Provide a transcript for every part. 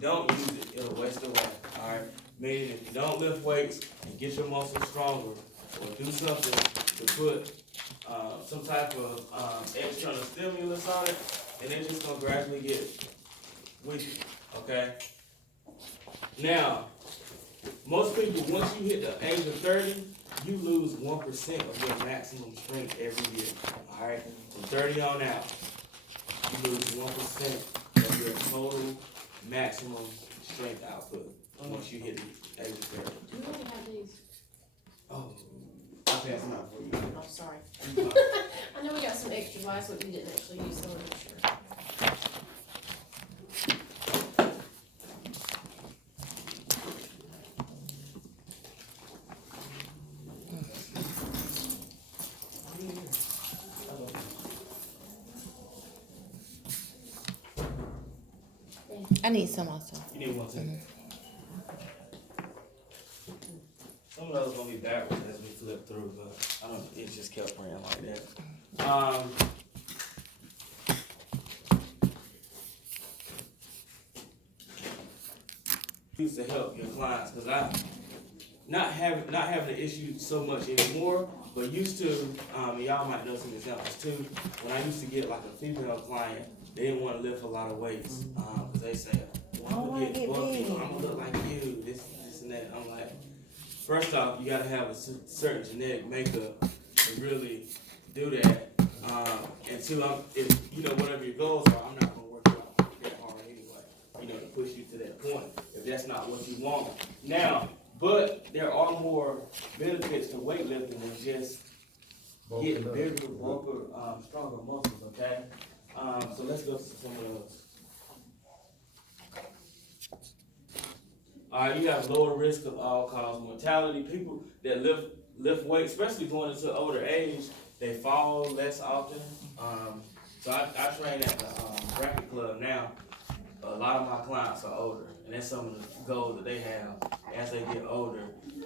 don't use it, it'll waste away, alright? Meaning if you don't lift weights and get your muscles stronger, or do something to put some type of external stimulus on it, and it's just gonna gradually get weaker, okay? Now, most people, once you hit the age of 30, you lose 1% of your maximum strength every year, alright? From 30 on out, you lose 1% of your total maximum strength output once you hit the age of 30. Do you really have these? Oh, I'll pass them out for you. Oh, sorry. I know we got some extra vice, but we didn't actually use some, I'm sure. I need some also. You need one too. Some of those gonna be backwards as we flip through, but I don't know, it just kept praying like that. Used to help your clients, cause I not having the issue so much anymore, but used to, y'all might know some examples too. When I used to get like a female client, they didn't want to lift a lot of weights, cause they say, well, I'm gonna get bulky, I'm gonna look like you, this and that. I'm like, first off, you gotta have a certain genetic makeup to really do that. And two, if you know whatever your goals are, I'm not gonna work out that hard anyway. You know, to push you to that point if that's not what you want. Now, but there are more benefits to weightlifting than just getting bigger, bulkier, stronger muscles. Okay. So let's go to some of those. You have lower risk of all-cause mortality. People that lift weights, especially going into older age, they fall less often. So I train at the bracket club now. A lot of my clients are older, and that's some of the goals that they have. As they get older,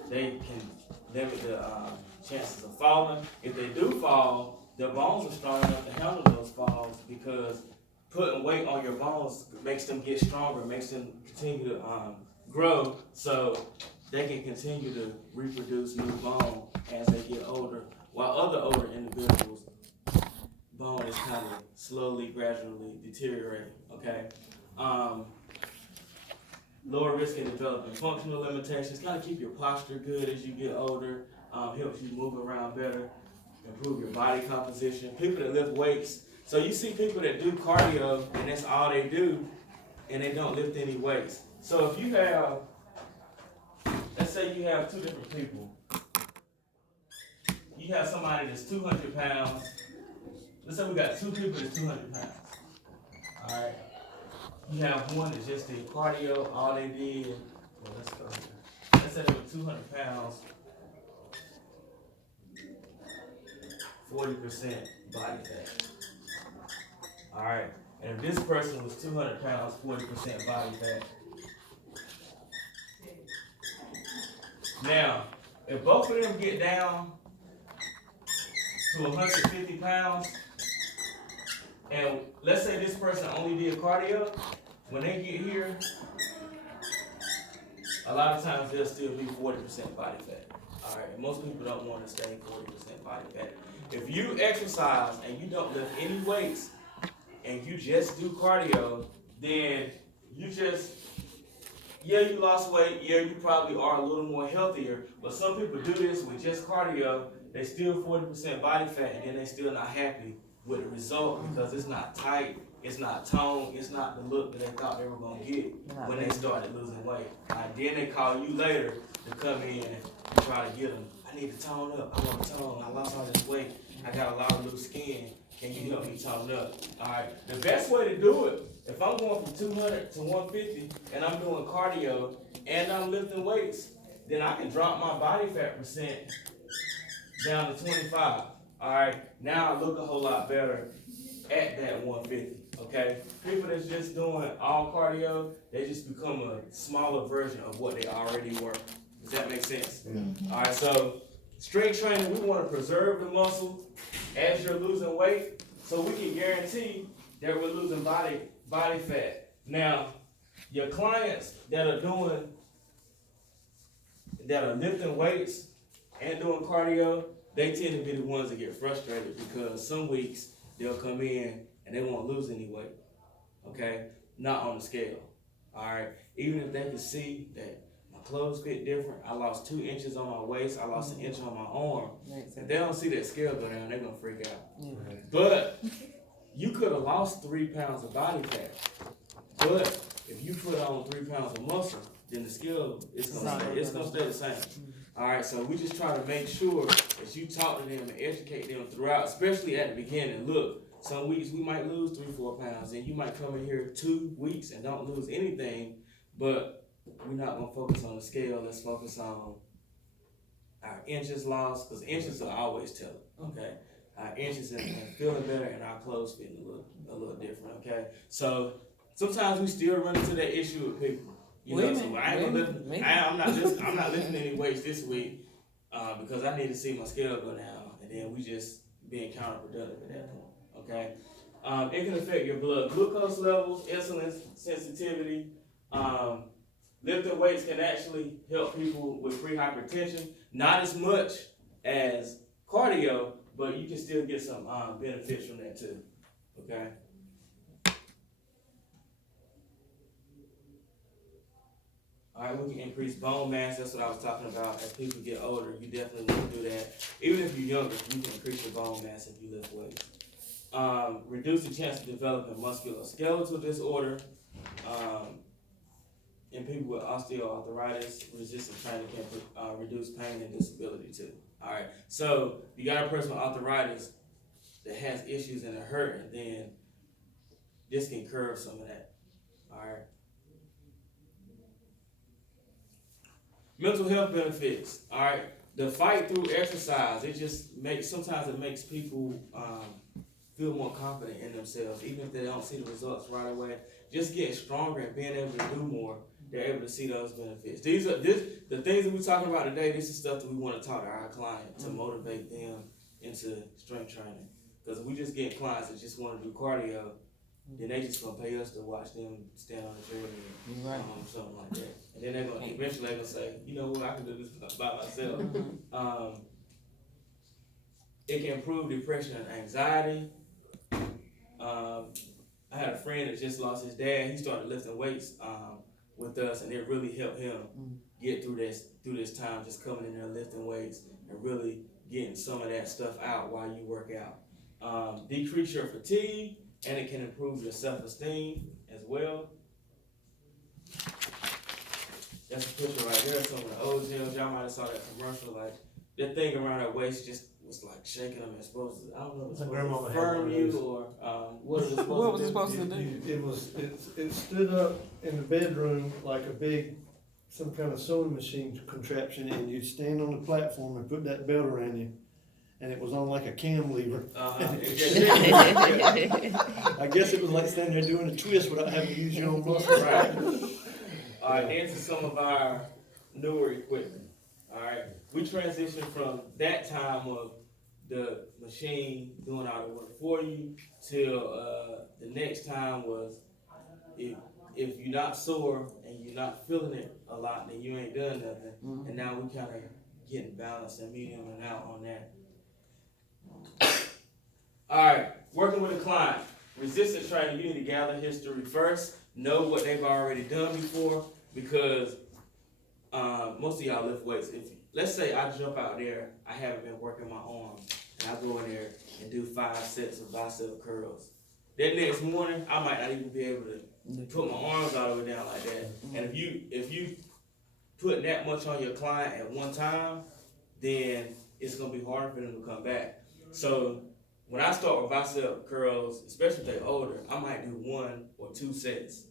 they can limit the chances of falling. If they do fall, their bones are strong enough to handle those falls, because putting weight on your bones makes them get stronger, makes them continue to grow, so they can continue to reproduce new bone as they get older, while other older individuals' bone is kind of slowly, gradually deteriorating, okay? Lower risk in developing functional limitations, kind of keep your posture good as you get older, helps you move around better, improve your body composition. People that lift weights, so you see people that do cardio and that's all they do, and they don't lift any weights. So if you have, let's say you have two different people. You have somebody that's 200 pounds. Let's say we got two people that's 200 pounds. All right. You have one that just did cardio, all they did, well, let's go here. Let's say they were 200 pounds, 40% body fat. All right. And if this person was 200 pounds, 40% body fat. Now, if both of them get down to 150 pounds, and let's say this person only did cardio, when they get here, a lot of times they'll still be 40% body fat. All right, most people don't want to stay 40% body fat. If you exercise and you don't lift any weights and you just do cardio, then you just, yeah, you lost weight, yeah, you probably are a little more healthier, but some people do this with just cardio, they still 40% body fat, and then they still not happy with the result, because it's not tight, it's not toned, it's not the look that they thought they were going to get when they started losing weight. Then they call you later to come in and try to get them. I need to tone up, I want to tone, I lost all this weight, I got a lot of loose skin, can you help me tone up? All right, the best way to do it, if I'm going from 200 to 150 and I'm doing cardio and I'm lifting weights, then I can drop my body fat percent down to 25. All right, now I look a whole lot better at that 150. Okay, people that's just doing all cardio, they just become a smaller version of what they already were. Does that make sense? Mm-hmm. All right, so strength training, we want to preserve the muscle as you're losing weight, so we can guarantee that we're losing body fat. Now, your clients that are lifting weights and doing cardio, they tend to be the ones that get frustrated because some weeks they'll come in and they won't lose any weight. Okay? Not on the scale. Alright? Even if they can see that my clothes fit different, I lost 2 inches on my waist, I lost an inch on my arm. If they don't see that scale go down, they're gonna freak out. But you could have lost 3 pounds of body fat. But if you put on 3 pounds of muscle, then the scale it's gonna stay the same. Alright, so we just try to make sure that you talk to them and educate them throughout, especially at the beginning. Look, some weeks we might lose 3-4 pounds, and you might come in here 2 weeks and don't lose anything, but we're not gonna focus on the scale. Let's focus on our inches lost, because inches will always tell it, okay? Our inches and feeling better, and our clothes fitting a little different, okay? So sometimes we still run into that issue with people. You know, so I ain't gonna lift. I'm not lifting any weights this week because I need to see my scale go down, and then we just being counterproductive at that point. Okay, it can affect your blood glucose levels, insulin sensitivity. Lifting weights can actually help people with pre-hypertension. Not as much as cardio, but you can still get some benefits from that too. Okay. All right, we can increase bone mass. That's what I was talking about. As people get older, you definitely want to do that. Even if you're younger, you can increase your bone mass if you lift weights. Reduce the chance of developing musculoskeletal disorder. In people with osteoarthritis, resistant training can reduce pain and disability too. All right, so you got a person with arthritis that has issues and they're hurting, then this can curb some of that. All right. Mental health benefits, all right. The fight through exercise, sometimes it makes people feel more confident in themselves, even if they don't see the results right away. Just getting stronger and being able to do more, they're able to see those benefits. The things that we're talking about today. This is stuff that we want to talk to our client to motivate them into strength training. Because if we just get clients that just want to do cardio, then they just gonna pay us to watch them stand on the treadmill, something like that. And then they're gonna eventually say, you know what, I can do this by myself. It can improve depression and anxiety. I had a friend that just lost his dad. He started lifting weights with us, and it really helped him get through this time, just coming in there lifting weights and really getting some of that stuff out while you work out. Decrease your fatigue. And it can improve your self-esteem as well. That's a picture right there. Some of the old gyms, y'all might have saw that commercial. Like that thing around her waist just was like shaking them and supposed to, I don't know if it's supposed to firm you or what it was supposed what was it supposed to do? It stood up in the bedroom like some kind of sewing machine contraption, and you'd stand on the platform and put that belt around you. And it was on like a cam lever. I guess it was like standing there doing a twist without having to use your own muscles. Right. All right, into some of our newer equipment. All right, we transitioned from that time of the machine doing all the work for you till the next time was if you're not sore and you're not feeling it a lot, then you ain't done nothing. And now we kind of getting balanced and medium and out on that. All right, working with a client. Resistance training, you need to gather history first, know what they've already done before, because most of y'all lift weights. Let's say I jump out there, I haven't been working my arms, and I go in there and do 5 sets of bicep curls. That next morning, I might not even be able to put my arms all the way down like that. And if you put that much on your client at one time, then it's gonna be harder for them to come back. So when I start with bicep curls, especially if they're older, I might do 1 or 2 sets,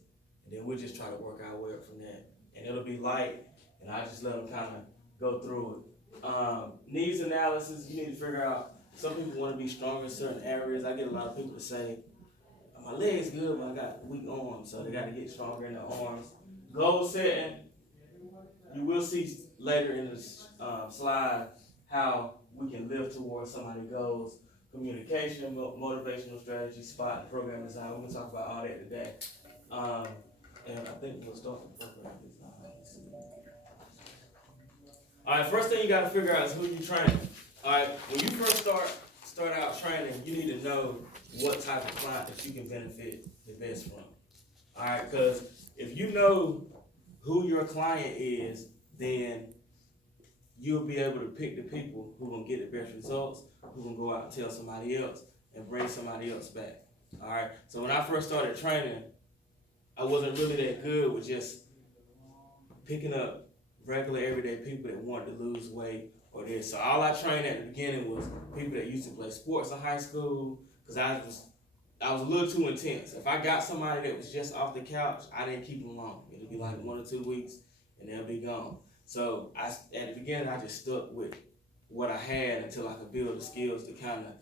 and then we'll just try to work our way up from that. And it'll be light, and I just let them kind of go through it. Needs analysis, you need to figure out, some people want to be stronger in certain areas. I get a lot of people to say, my leg's good, but I got weak arms, so they got to get stronger in the arms. Goal setting, you will see later in the slide how we can live towards somebody's goals. Communication, motivational strategy, spot, and program design. We're going to talk about all that today. And I think we'll start the program. Alright, first thing you gotta figure out is who you training. Alright, when you first start out training, you need to know what type of client that you can benefit the best from. Alright, cause if you know who your client is, then you'll be able to pick the people who gonna get the best results, who gonna go out and tell somebody else and bring somebody else back. Alright, so when I first started training, I wasn't really that good with just picking up regular everyday people that wanted to lose weight or this. So all I trained at the beginning was people that used to play sports in high school, cause I was a little too intense. If I got somebody that was just off the couch, I didn't keep them long. It'd be like 1 or 2 weeks and they'll be gone. So at the beginning, I just stuck with what I had until I could build the skills to kind of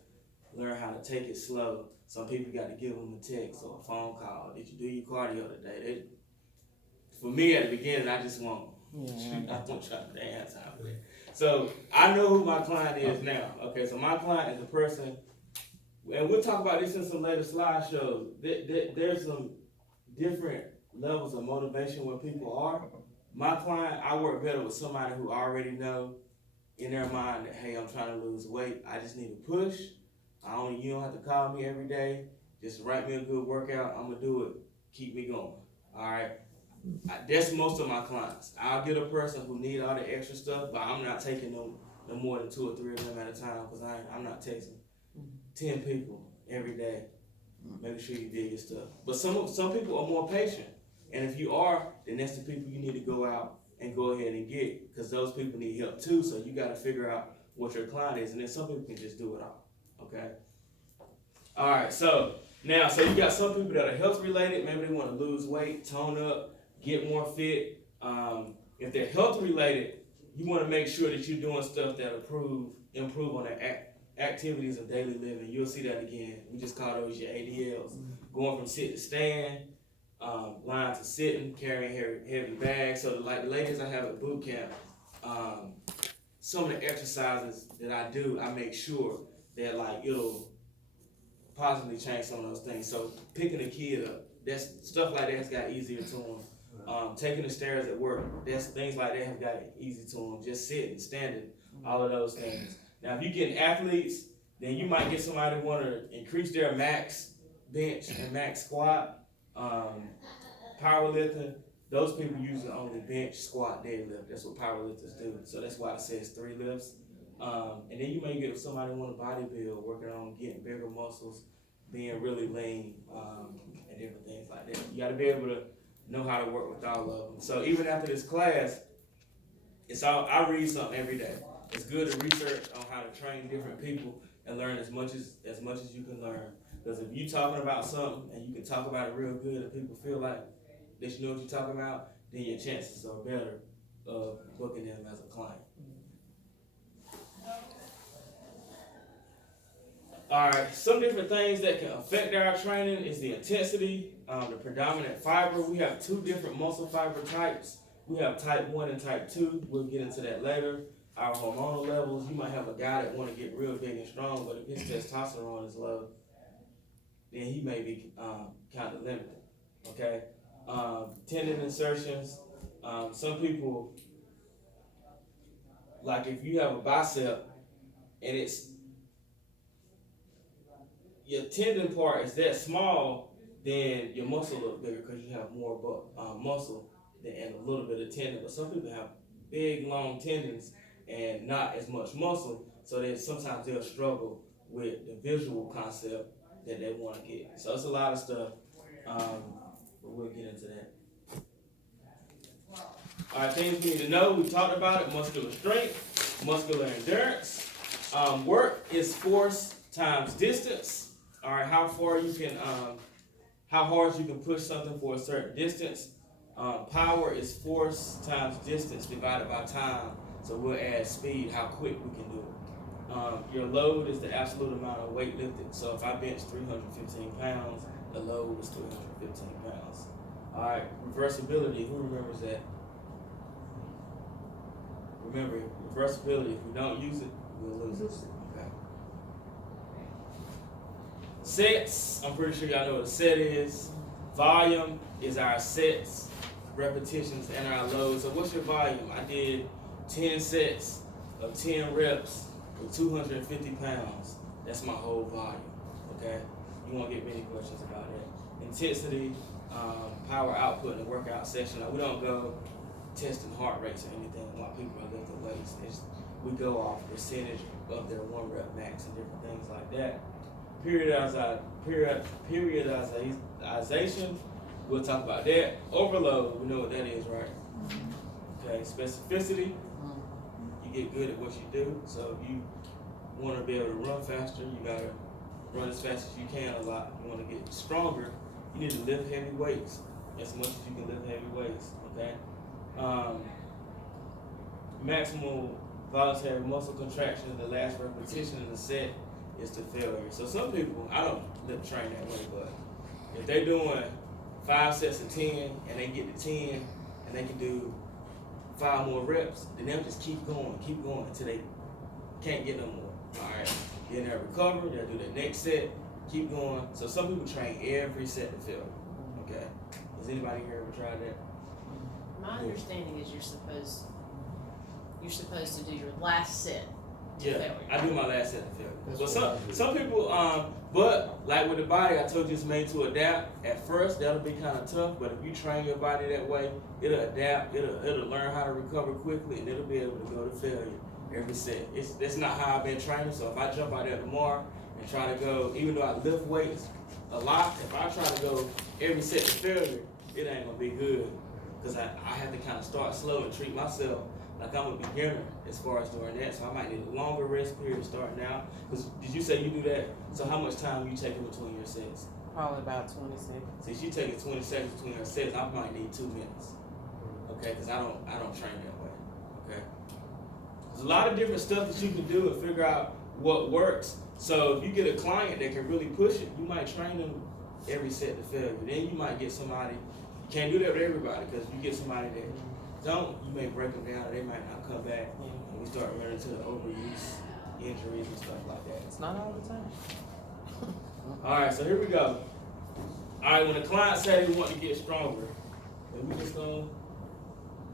learn how to take it slow. Some people got to give them a text or a phone call. Did you do your cardio today? For me, at the beginning, I just want, I don't try to dance out of it. So I know who my client is now. Okay, so my client is the person, and we'll talk about this in some later slideshows. There's some different levels of motivation where people are. My client, I work better with somebody who already know in their mind that, hey, I'm trying to lose weight. I just need a push. You don't have to call me every day. Just write me a good workout. I'm gonna do it. Keep me going. All right. That's most of my clients. I'll get a person who need all the extra stuff, but I'm not taking no more than 2 or 3 of them at a time because I'm not texting 10 people every day. Make sure you did your stuff. But some people are more patient. And if you are, then that's the people you need to go out and go ahead and get, because those people need help too. So you got to figure out what your client is, and then some people can just do it all. Okay. All right. So now, you got some people that are health related. Maybe they want to lose weight, tone up, get more fit. If they're health related, you want to make sure that you're doing stuff that improve on their activities of daily living. You'll see that again. We just call those your ADLs. Going from sit to stand. Line to sitting, carrying heavy bags. So like the ladies I have at boot camp, some of the exercises that I do, I make sure that like it'll positively change some of those things. So picking a kid up, that's stuff like that's got easier to them. Taking the stairs at work, that's things like that have got easy to them. Just sitting, standing, all of those things. Now if you get athletes, then you might get somebody who want to increase their max bench and max squat. Powerlifting, those people usually only bench, squat, deadlift. That's what powerlifters do. So that's why it says 3 lifts. And then you may get somebody who want to bodybuild, working on getting bigger muscles, being really lean, and different things like that. You got to be able to know how to work with all of them. So even after this class, I read something every day. It's good to research on how to train different people and learn as much as you can learn. Because if you talking about something and you can talk about it real good and people feel like that you know what you're talking about, then your chances are better of booking them as a client. All right, some different things that can affect our training is the intensity, the predominant fiber. We have 2 different muscle fiber types. We have type 1 and type 2. We'll get into that later. Our hormonal levels, you might have a guy that want to get real big and strong, but if his testosterone is low, then he may be kind of limited, okay? Tendon insertions, some people, like if you have a bicep and your tendon part is that small, then your muscle looks bigger because you have more muscle and a little bit of tendon. But some people have big, long tendons and not as much muscle, so then sometimes they'll struggle with the visual concept that they want to get. So it's a lot of stuff, but we'll get into that. All right, things we need to know. We talked about it: muscular strength, muscular endurance. Work is force times distance. All right, how hard you can push something for a certain distance. Power is force times distance divided by time. So we'll add speed, how quick we can do it. Your load is the absolute amount of weight lifted. So if I bench 315 pounds, the load is 315 pounds. All right, reversibility, who remembers that? Remember, reversibility, if we don't use it, we'll lose it. Okay. Sets, I'm pretty sure y'all know what a set is. Volume is our sets, repetitions, and our loads. So what's your volume? I did 10 sets of 10 reps with 250 pounds. That's my whole volume, okay? You won't get many questions about that. Intensity, power output in the workout session. Now, we don't go testing heart rates or anything while people are lifting weights. We go off percentage of their 1 rep max and different things like that. Periodization, we'll talk about that. Overload, we know what that is, right? Okay, specificity, you get good at what you do. So if you want to be able to run faster, you gotta run as fast as you can a lot. You want to get stronger, you need to lift heavy weights as much as you can lift heavy weights, okay? Maximal voluntary muscle contraction in the last repetition in the set is to failure. So some people, I don't lip train that way, but if they're doing 5 sets of 10 and they get to 10 and they can do 5 more reps, then they'll just keep going until they can't get no more. All right, then they'll recover, they'll do the next set, keep going. So some people train every set to failure, okay? Has anybody here ever tried that? My understanding is you're supposed to do your last set to Yeah, failure. I do my last set to failure. That's But what I do. some people, but like with the body, I told you it's made to adapt. At first, that'll be kind of tough, but if you train your body that way, it'll adapt, it'll learn how to recover quickly, and it'll be able to go to failure every set. That's not how I've been training, so if I jump out there tomorrow and try to go, even though I lift weights a lot, if I try to go every set to failure, it ain't gonna be good. Because I have to kind of start slow and treat myself like I'm a beginner as far as doing that. So I might need a longer rest period starting out. Because did you say you do that? So how much time you taking between your sets? Probably about 20 seconds. Since you taking 20 seconds between your sets, I might need 2 minutes. Okay, because I don't train that way. Okay. There's a lot of different stuff that you can do and figure out what works. So if you get a client that can really push it, you might train them every set to failure. Then you might get somebody. You can't do that with everybody, because you get somebody that don't, you may break them down, or they might not come back, and we start running into the overuse, injuries and stuff like that. It's not all the time. All right, so here we go. All right, when a client said they want to get stronger, then we just gonna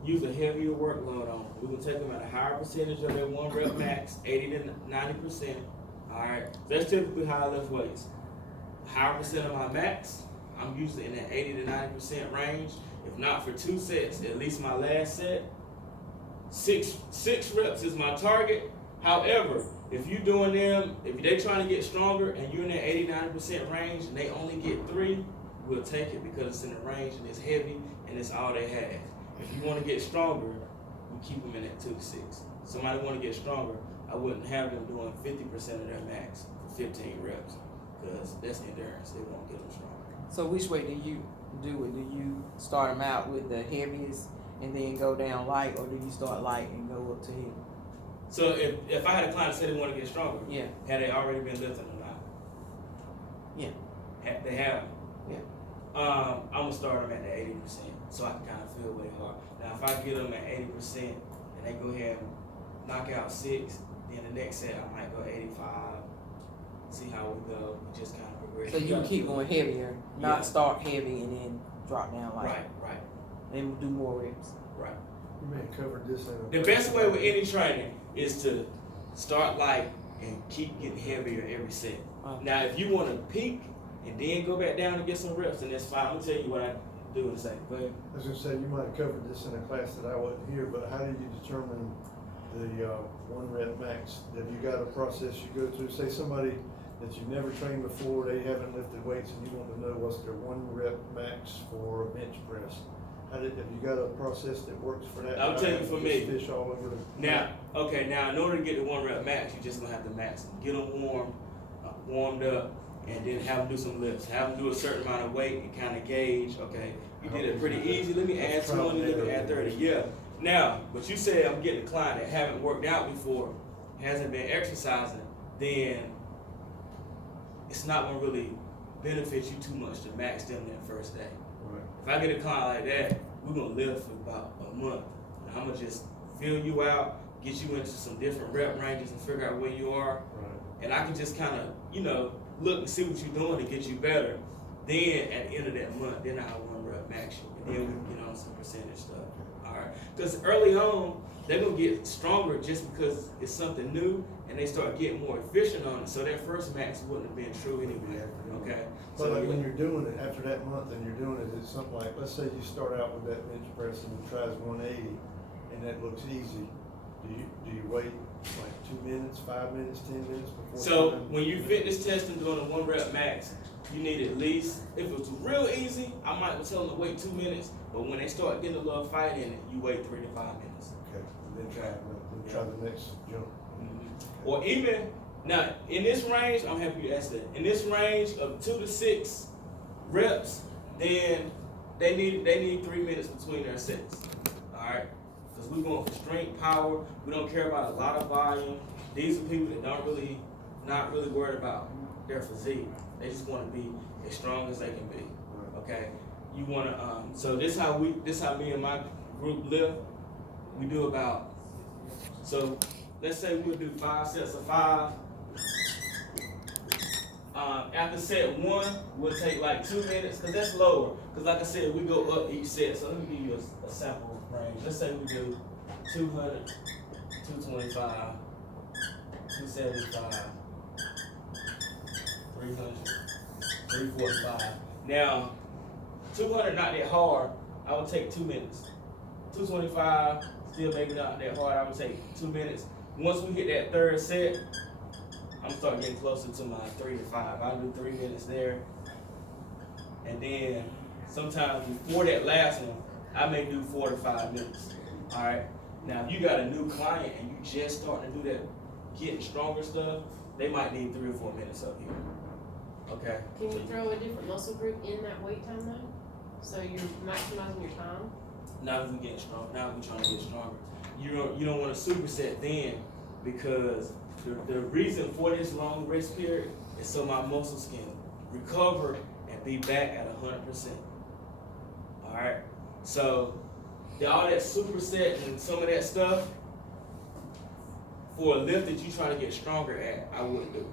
use a heavier workload on them. We're gonna take them at a higher percentage of their 1 rep max, 80 to 90%. All right, that's typically how I lift weights. Higher percent of my max, I'm usually in that 80 to 90% range. If not for 2 sets, at least my last set. Six reps is my target. However, if you're doing them, if they're trying to get stronger and you're in that 80, 90% range and they only get 3, we'll take it because it's in the range and it's heavy and it's all they have. If you want to get stronger, we keep them in that 2 to 6. Somebody want to get stronger, I wouldn't have them doing 50% of their max for 15 reps because that's endurance. They won't get them stronger. So which way do you do it? Do you start them out with the heaviest and then go down light, or do you start light and go up to heavy? So if I had a client that said they want to get stronger, Yeah. had they already been lifting or not? Yeah. They have. Yeah. I'm gonna start them at the 80%, so I can kind of feel where they are. Now, if I get them at 80% and they go ahead and knock out 6, then the next set I might go 85. See how we go. We just kind of progress. So you gotta keep feel going it. heavier, not Yeah. start heavy and then drop down light. Right. And do more reps. Right. You may have covered this in a. The best way with any training is to start light and keep getting heavier every set. Okay. Now, if you want to peak and then go back down and get some reps, then that's fine. I'm gonna tell you what I do in a second. Go ahead. I was gonna say, you might have covered this in a class that I wasn't here, but how do you determine the 1 rep max? Have you got a process you go through? Say somebody that you've never trained before, they haven't lifted weights, and you want to know what's their 1 rep max for a bench press. Have you got a process that works for that? I'll tell you for me. Just fish all over the. Now, in order to get the 1 rep max, you just gonna have to max them. Get them warmed up, and then have them do some lifts. Have them do a certain amount of weight and kind of gauge. Okay, you did it pretty easy. Let me add 20. Let me add 30. Yeah. Now, but you said I'm getting a client that haven't worked out before, hasn't been exercising, then it's not gonna really benefit you too much to max them that first day. Right. If I get a client like that, we're gonna live for about a month. And I'm gonna just fill you out, get you into some different rep ranges and figure out where you are. Right. And I can just kind of, look and see what you're doing to get you better. Then at the end of that month, then I'll one rep max you, and then we can get on some percentage stuff. All right, because early on they're gonna get stronger just because it's something new, and they start getting more efficient on it. So that first max wouldn't have been true anyway. Okay. But like when you're doing it, after that month and you're doing it, it's something like, let's say you start out with that bench press and it tries 180 and that looks easy. Do you wait like 2 minutes, 5 minutes, 10 minutes before? So when you fitness testing doing a one rep max, you need at least, if it was real easy, I might tell them to wait 2 minutes. But when they start getting a little fight in it, you wait 3 to 5 minutes. Okay, and then try the next jump. Or even now in this range, I'm happy you asked that. In this range of 2 to 6 reps, then they need 3 minutes between their sets. All right, because we're going for strength, power. We don't care about a lot of volume. These are people that not really worried about their physique. They just want to be as strong as they can be. Okay, you want to so this how me and my group live. We do about, so let's say we'll do 5 sets of 5. After set 1, we'll take like 2 minutes, because that's lower. Because like I said, we go up each set. So let me give you a sample range. Let's say we do 200, 225, 275, 300, 345. Now, 200 not that hard, I would take 2 minutes. 225, still maybe not that hard, I would take 2 minutes. Once we hit that third set, I'm starting getting closer to my 3 to 5. I'll do 3 minutes there. And then sometimes before that last one, I may do 4 to 5 minutes. All right. Now, if you got a new client and you just starting to do that, getting stronger stuff, they might need 3 or 4 minutes up here. Okay. Can you throw a different muscle group in that wait time though? So you're maximizing your time? Now that we're getting strong, now we're trying to get stronger. You don't want to superset then, because the reason for this long rest period is so my muscles can recover and be back at 100%. All right. So all that superset and some of that stuff for a lift that you trying to get stronger at, I wouldn't do.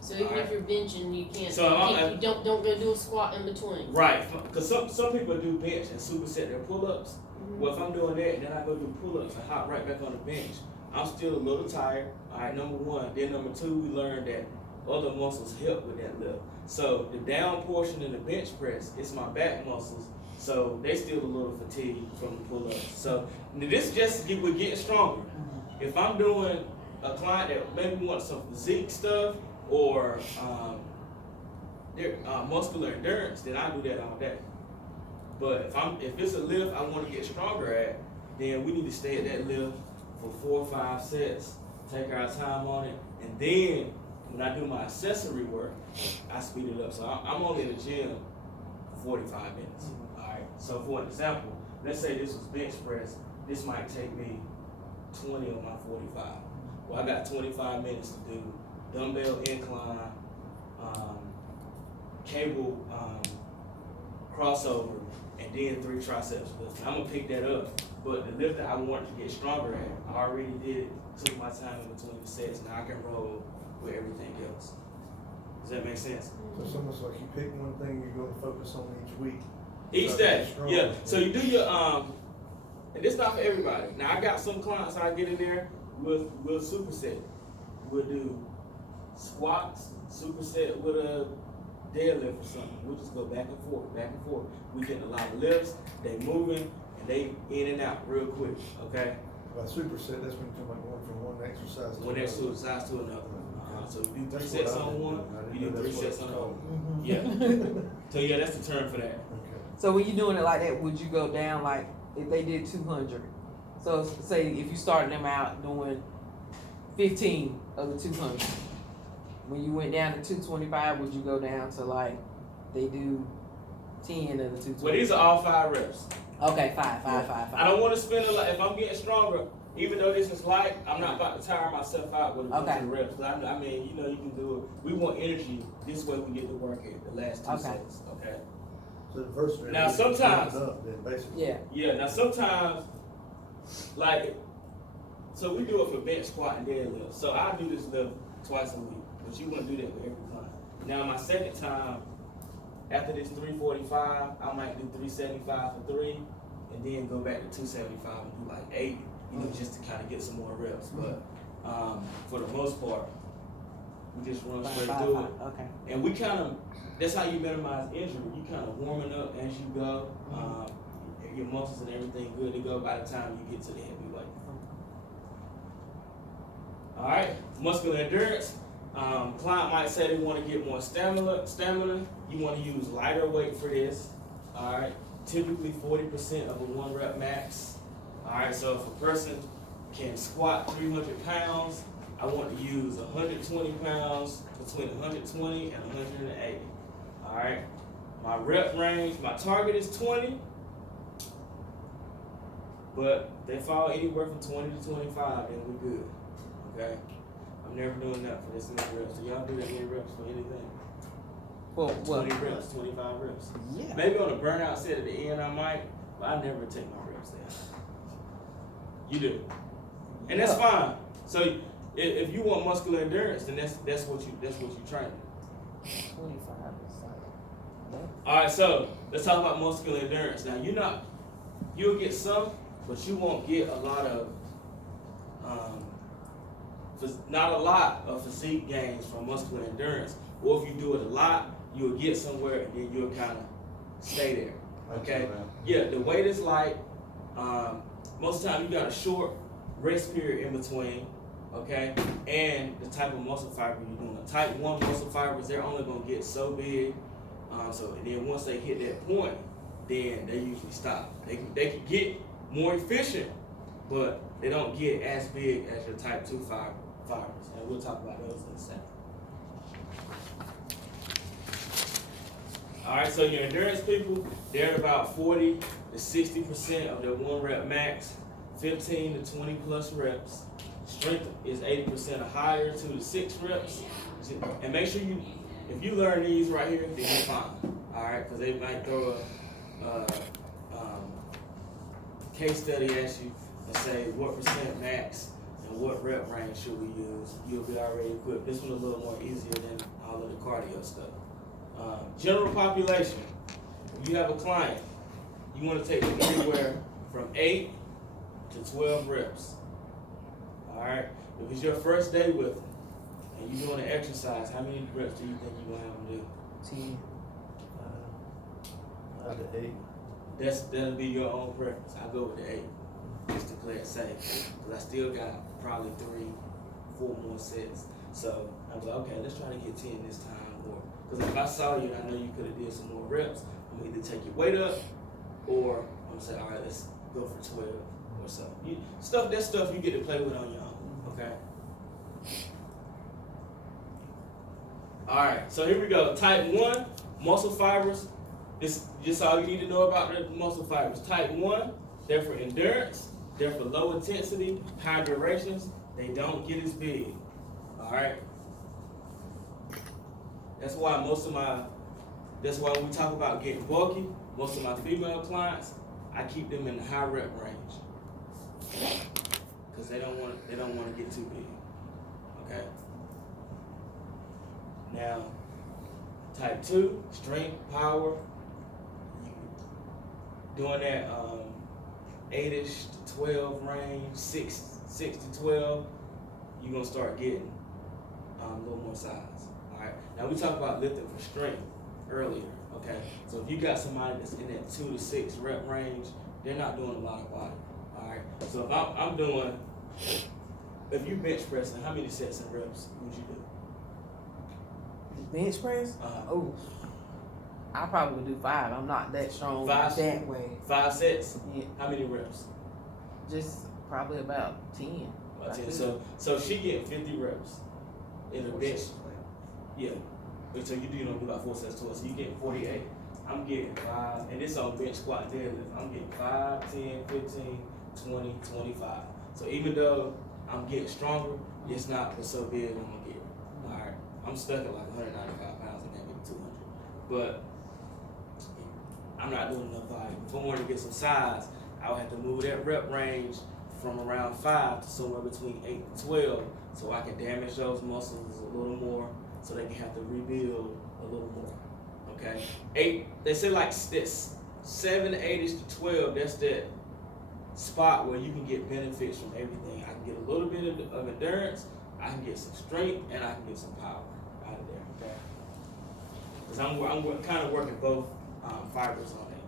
So even if you're benching, you can't. So you don't go do a squat in between. Right, because some people do bench and superset their pull-ups. Mm-hmm. Well, if I'm doing that and then I go do pull-ups and hop right back on the bench, I'm still a little tired. All right, number one. Then number two, we learned that other muscles help with that lift. So the down portion in the bench press, it's my back muscles. So they still a little fatigued from the pull-ups. So this just we're getting stronger. If I'm doing a client that maybe wants some physique stuff or muscular endurance, then I do that all day. But if it's a lift I want to get stronger at, then we need to stay at that lift for 4 or 5 sets, take our time on it, and then when I do my accessory work, I speed it up. So I'm only in the gym for 45 minutes. All right. So for an example, let's say this was bench press. This might take me 20 on my 45. Well, I got 25 minutes to do dumbbell incline, cable crossover, and then 3 triceps lifts. I'm gonna pick that up. But the lift that I wanted to get stronger at, I already did it. Took my time in between the sets. Now I can roll with everything else. Does that make sense? So it's almost like you pick one thing you're going to focus on each week. Each Try to day, get strong. yeah. So you do your and this not for everybody. Now I got some clients I get in there, we'll superset. We'll do squats, superset with a deadlift or something. We'll just go back and forth, back and forth. We getting a lot of lifts, they moving, and they in and out real quick. Okay. By superset, that's when you're talking about going from one exercise to One another. exercise to another. So you do 3 That's sets what I've on been one, doing. I didn't you do know 3 that's what sets it's on called. another. Yeah. So yeah, that's the term for that. Okay. So when you're doing it like that, would you go down like if they did 200? So say if you started them out doing 15 of the 200, when you went down to 225, would you go down to like they do 10 of the 220? Well, these are all 5 reps. Okay, five. I don't want to spend a lot. If I'm getting stronger, even though this is light, I'm not about to tire myself out with a bunch Okay. of reps. 'Cause I mean, you can do it. We want energy. This way we get to work it the last 2 Okay. sets. Okay. So the first one. Now, is sometimes- building up, then basically. Yeah. Yeah. Now sometimes, like, so we do it for bench, squat, and deadlift. So I do this lift twice a week, but you want to do that with every client. Now my second time, after this 345, I might do 375 for 3, and then go back to 275 and do like 8, you know, just to kind of get some more reps. But for the most part, we just run straight through it. Okay. And we kind of, that's how you minimize injury. You kind of warming up as you go. Your muscles and everything good to go by the time you get to the heavyweight. All right, muscular endurance. Client might say they want to get more stamina. You want to use lighter weight for this. All right, typically 40% of a 1 rep max. All right, so if a person can squat 300 pounds, I want to use 120 pounds, between 120 and 180. All right, my rep range, my target is 20, but they fall anywhere from 20 to 25, then we're good. Okay, I'm never doing that for this many reps. So y'all do that many reps for anything? Well, 20 reps, 25 reps. yeah. Maybe on a burnout set at the end I might, but I never take my reps there. You do, and that's fine. So if you want muscular endurance, then that's what you train. 25 is like. All right, so let's talk about muscular endurance. Now you'll get some, but you won't get a lot of, not a lot of physique gains from muscular endurance. Or if you do it a lot, you'll get somewhere and then you'll kind of stay there. Okay? Yeah, the weight is light. Most of the time you got a short rest period in between. Okay? And the type of muscle fiber you're doing. Type 1 muscle fibers, they're only going to get so big. And then once they hit that point, then they usually stop. They can get more efficient, but they don't get as big as your type 2 fibers. And we'll talk about those in a second. All right, so your endurance people, they're at about 40 to 60% of their 1 rep max, 15 to 20 plus reps. Strength is 80% or higher, 2 to 6 reps. And make sure if you learn these right here, then you're fine. All right, because they might throw a case study at you and say what percent max and what rep range should we use. You'll be already equipped. This one's a little more easier than all of the cardio stuff. General population. If you have a client, you want to take them anywhere from 8 to 12 reps. All right. If it's your first day with them and you're doing an exercise, how many reps do you think you're gonna have them do? 10. That'll be your own preference. I'll go with the 8, just to play it safe, because I still got probably 3-4 more sets. So I was like, okay, let's try to get 10 this time, or because if I saw you and I know you could have did some more reps, I'm gonna either take your weight up, or I'm gonna say, all right, let's go for 12 or so. That's stuff you get to play with on your own. Okay. All right, so here we go. Type 1 muscle fibers. This just all you need to know about the muscle fibers. Type 1, they're for endurance, they're for low intensity, high durations, they don't get as big. All right? That's why when we talk about getting bulky, most of my female clients, I keep them in the high rep range. Because they don't want to get too big. Okay? Now, type 2, strength, power, doing that 8-ish to 12 range, 6 to 12, you're gonna start getting a little more size. All right. Now we talked about lifting for strength earlier. Okay. So if you got somebody that's in that 2 to 6 rep range, they're not doing a lot of body. All right. So if I'm doing, if you bench pressing, how many sets and reps would you do? Bench press? Oh, I probably would do 5. I'm not that strong 5? that way. 5 sets? Yeah, How many reps? just probably about 10. About 10. So she getting 50 reps in a bench. Yeah. So you do about 4 sets to us. So you getting 48. I'm getting 5, and this on bench squat deadlift. I'm getting 5, 10, 15, 20, 25. So even though I'm getting stronger, it's not so big I'm gonna get. All right. I'm stuck at like 195 pounds and maybe 200. But I'm not doing enough volume. If I wanted to get some size, I would have to move that rep range from around 5 to somewhere between 8 and 12, so I can damage those muscles a little more, so they can have to rebuild a little more. okay? They say like this 7 to 8 to 12, that's that spot where you can get benefits from everything. I can get a little bit of endurance, I can get some strength, and I can get some power out of there, okay? Because I'm kind of working both fibers on it.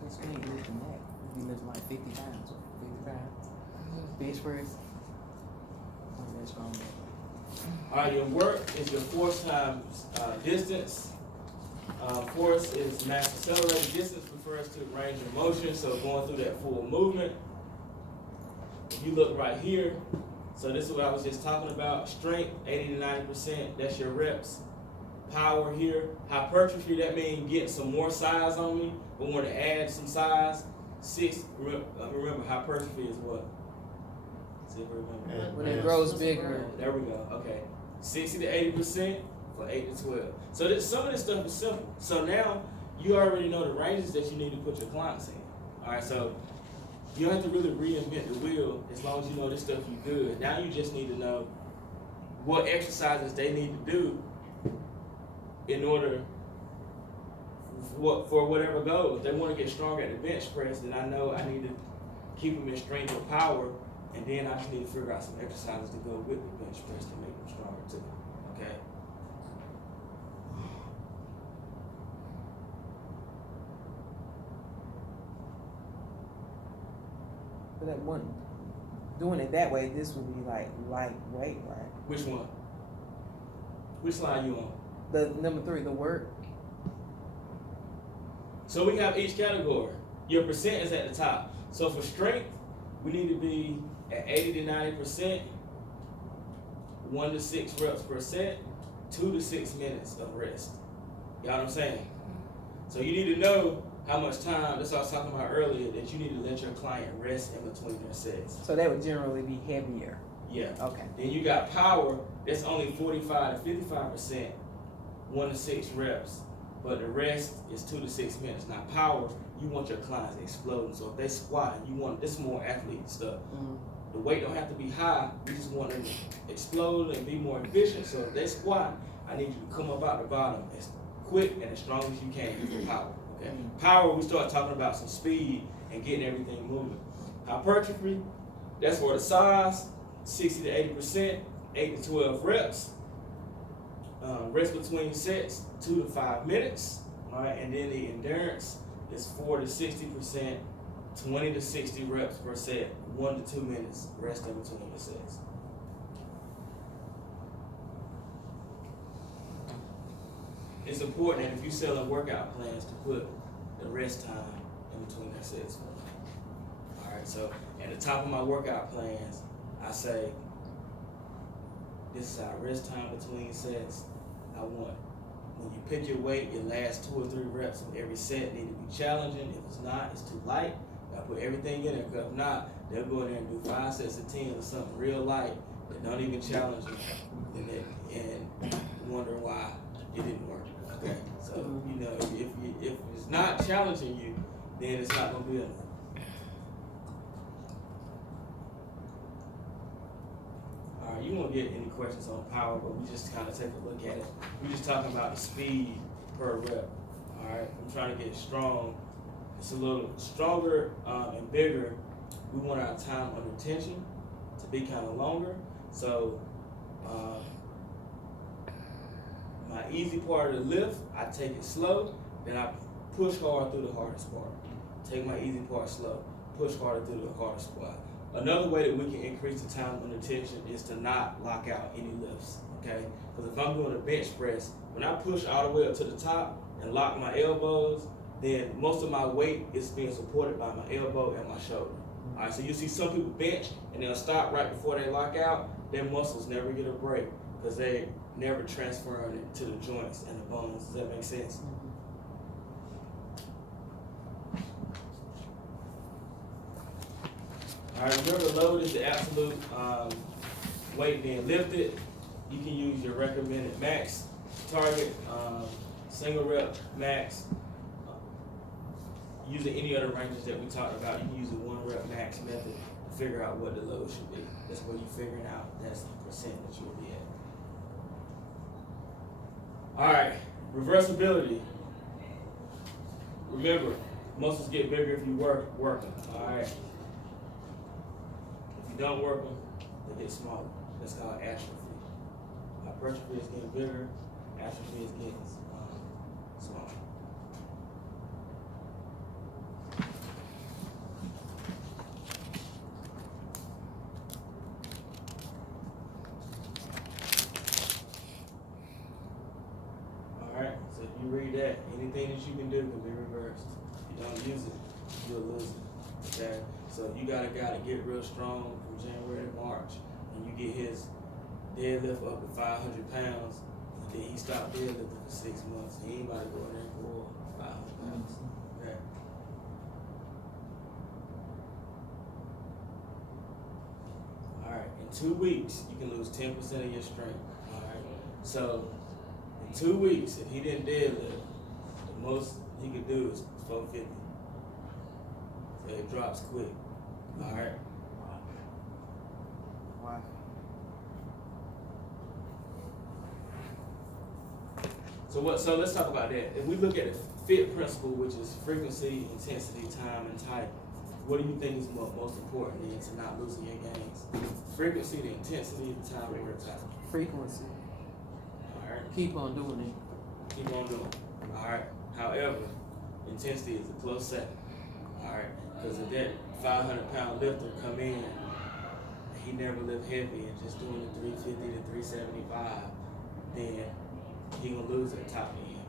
Which you ain't lifting that. You lift like 50 pounds or 55. Bench press. Oh, that's strong. All right, your work is your force times distance. Force is mass accelerated. Distance refers to range of motion, so going through that full movement. If you look right here, so this is what I was just talking about. Strength, 80 to 90%, that's your reps. Power here. Hypertrophy, that means getting some more size on me. We want to add some size. Remember, hypertrophy is what? See if I remember. When it grows bigger. There we go. Okay, 60 to 80% for 8 to 12. So some of this stuff is simple. So now you already know the ranges that you need to put your clients in. All right, so you don't have to really reinvent the wheel as long as you know this stuff you good. Now you just need to know what exercises they need to do in order for whatever goal. If they want to get stronger at the bench press, then I know I need to keep them in strength and power. And then I just need to figure out some exercises to go with the bench press to make them stronger too. Okay? But that one, doing it that way, this would be like lightweight, right? Which one? Which slide you on? The number 3, the work. So we have each category. Your percent is at the top. So for strength, we need to be at 80 to 90%, 1 to 6 reps per set, 2 to 6 minutes of rest. You know what I'm saying? So you need to know how much time, that's what I was talking about earlier, that you need to let your client rest in between their sets. So that would generally be heavier. Yeah. Okay. Then you got power, that's only 45 to 55%, 1 to 6 reps, but the rest is 2 to 6 minutes. Now power, you want your clients exploding. So if they squat, you want this more athlete stuff. Mm-hmm. The weight don't have to be high. You just want them to explode and be more efficient. So if they squat, I need you to come up out the bottom as quick and as strong as you can for power. Okay. Power, we start talking about some speed and getting everything moving. Hypertrophy, that's for the size, 60 to 80%, 8 to 12 reps. Rest between sets, 2 to 5 minutes. All right, and then the endurance is 4 to 60%, 20 to 60 reps per set, 1 to 2 minutes rest in between the sets. It's important that if you're selling workout plans to put the rest time in between their sets. All right, so at the top of my workout plans, I say, this is our rest time between sets. I want, when you pick your weight, your last 2 or 3 reps of every set need to be challenging. If it's not, it's too light. I put everything in there, because if not, they'll go in there and do 5 sets of 10 or something real light that don't even challenge you, and wonder why it didn't work. Okay, so you know, if it's not challenging you, then it's not gonna be enough. All right, you won't get any questions on power, but we just kind of take a look at it. We're just talking about the speed per rep. All right, I'm trying to get strong. It's a little stronger and bigger. We want our time under tension to be kind of longer. So my easy part of the lift, I take it slow, then I push hard through the hardest part. Take my easy part slow, push harder through the hardest part. Another way that we can increase the time under tension is to not lock out any lifts, okay? Because if I'm doing a bench press, when I push all the way up to the top and lock my elbows, then most of my weight is being supported by my elbow and my shoulder. All right, so you see some people bench and they'll stop right before they lock out. Their muscles never get a break because they never transferring it to the joints and the bones. Does that make sense? All right, remember the load is the absolute weight being lifted. You can use your recommended max target, single rep max. Using any other ranges that we talked about, you can use the 1 rep max method to figure out what the load should be. That's where you're figuring out that's the percent that you'll be at. All right, reversibility. remember, muscles get bigger if you work them. All right. If you don't work them, they get smaller. That's called atrophy. Hypertrophy is getting bigger. Atrophy is getting smaller. Alright, so if you read that, anything that you can do can be reversed. If you don't use it, you'll lose it. Okay? So you got a guy to get real strong from January to March, and you get his deadlift up to 500 pounds, and then he stopped deadlifting for 6 months. He ain't about to go in there and go 500 pounds. Okay? Alright, in 2 weeks, you can lose 10% of your strength. Alright? So, in 2 weeks, if he didn't deadlift, the most he could do is 450. So it drops quick. Alright? Wow. So let's talk about that. If we look at the FIT principle, which is frequency, intensity, time, and type, what do you think is most important then to not losing your gains? Frequency, the intensity, the time, or the type? Frequency. Alright? Keep on doing it. Keep on doing. Alright. However, intensity is a close second. Alright. Because if that 500-pound lifter come in, and he never lift heavy and just doing the 350 to 375, then he gonna lose at the top end.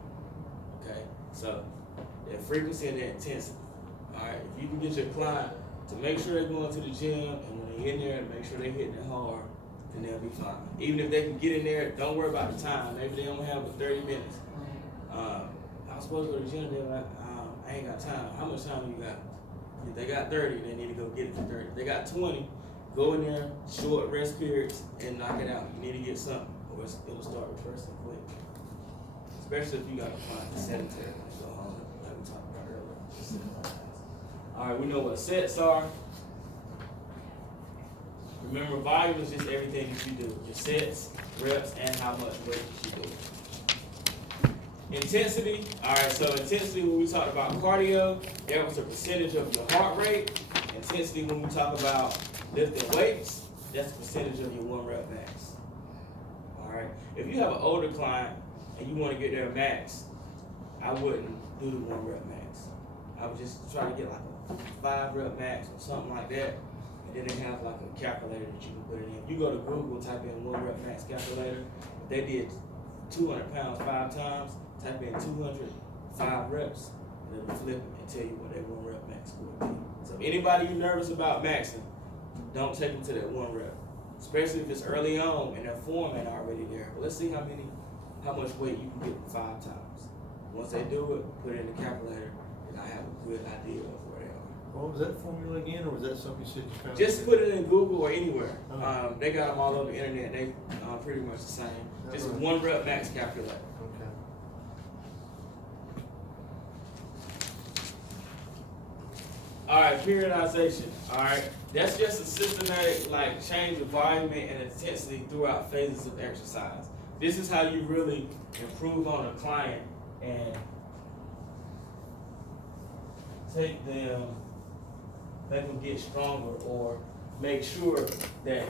Okay? So that frequency and that intensity. Alright, if you can get your client to make sure they're going to the gym, and when they're in there, make sure they're hitting it hard, then they'll be fine. Even if they can get in there, don't worry about the time. Maybe they only have 30 minutes. I was supposed to go to the gym, they're like, I ain't got time. How much time do you got? If they got 30, they need to go get it for 30. If they got 20, go in there, short rest periods, and knock it out. You need to get something, or it'll start reversing quick. Especially if you got a client that's sedentary, go home, like we talked about earlier. All right, we know what sets are. Remember, volume is just everything that you do. Your sets, reps, and how much weight you do. Intensity. All right, so intensity, when we talk about cardio, that was a percentage of your heart rate. Intensity, when we talk about lifting weights, that's a percentage of your 1 rep max. All right, if you have an older client and you want to get their max, I wouldn't do the 1 rep max. I would just try to get like a 5 rep max or something like that. And then they have like a calculator that you can put it in. You go to Google, type in 1 rep max calculator. If they did 200 pounds 5 times, type in 200 5 reps, and it'll flip it and tell you what that 1 rep max would be. So if anybody you're nervous about maxing, don't take them to that 1 rep. Especially if it's early on and their form ain't already there. But let's see how much weight you can get 5 times. Once they do it, put it in the calculator, and I have a good idea of where they are. What was that formula again, or was that something you said you found? Just put it in Google or anywhere. They got them all over the internet. They pretty much the same. Just 1 rep max calculator. Okay. All right, periodization. All right, that's just a systematic change of volume and intensity throughout phases of exercise. This is how you really improve on a client and make them get stronger, or make sure that